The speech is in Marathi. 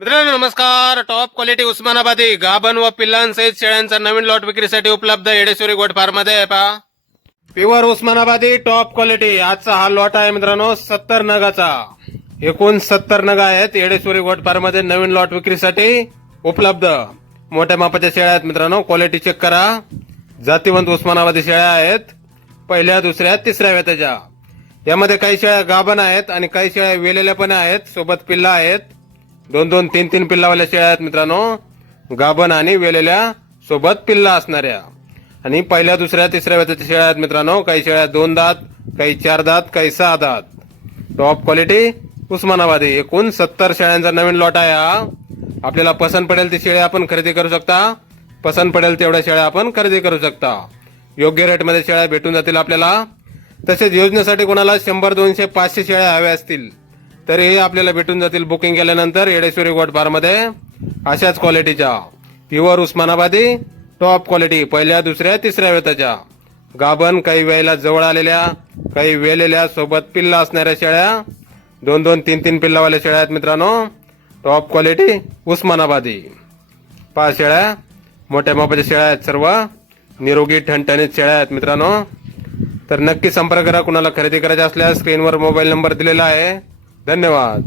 मित्रांनो नमस्कार. टॉप क्वालिटी उस्मानाबादी गाभण व पिल्लांसहित शेळ्यांचा नवीन लॉट विक्रीसाठी उपलब्ध येडेश्वरी गोट फार्म मध्ये आहे. पहा प्युअर उस्मानाबादी टॉप क्वालिटी. आजचा हा लॉट आहे मित्रांनो 70 नगाचा. एकूण 70 नग आहेत येडेश्वरी गोट फार्म मध्ये नवीन लॉट विक्रीसाठी उपलब्ध. मोठ्या मापाच्या शेळ्या आहेत मित्रांनो. क्वालिटी चेक करा. जातीवंत उस्मानाबादी शेळ्या आहेत. पहिल्या दुसऱ्या तिसऱ्या वेताच्या. यामध्ये काही शेळ्या गाभण आहेत आणि काही शेळ्या वेलेल्या पण आहेत. सोबत पिल्ला आहेत. 2-2, 3-3 पिल्लावाल्या शेळ्या आहेत मित्रांनो. गाभण आणि वेलेल्या सोबत पिल्ला असणाऱ्या. आणि पहिल्या दुसऱ्या तिसऱ्या वेताच्या शेळ्या आहेत मित्रांनो. काही शेळ्या 2 दात, काही 4 दात, काही 6 दात. टॉप क्वालिटी उस्मानाबादी. एकूण 70 शेळ्यांचा नवीन लॉट आहे हा. आपल्याला पसंत पडेल ती शेळ्या आपण खरेदी करू शकता. पसंत पडेल तेवढ्या शेळ्या आपण खरेदी करू शकता. योग्य रेटमध्ये शेळ्या भेटून जातील आपल्याला. तसेच योजनेसाठी कोणाला 100, 200, 500 शेळ्या हव्या असतील तरीही आपल्याला भेटून जातील बुकिंग केल्यानंतर येडेश्वरी गोट फार्म मध्ये. अशाच क्वालिटीच्या प्युअर उस्मानाबादी टॉप क्वालिटी पहिल्या दुसऱ्या तिसऱ्या वेताच्या. गाभण, काही वेळेला जवळ आलेल्या, काही वेलेल्या सोबत पिल्ला असणाऱ्या शेळ्या. 2-2, 3-3 पिल्लावाल्या शेळ्या आहेत मित्रांनो. टॉप क्वालिटी उस्मानाबादी. 5 शेळ्या मोठ्या मापाच्या शेळ्या आहेत. सर्व निरोगी ठणठणीत शेळ्या आहेत मित्रांनो. तर नक्की संपर्क करा. कुणाला खरेदी करायची असल्यास स्क्रीनवर मोबाईल नंबर दिलेला आहे. धन्यवाद.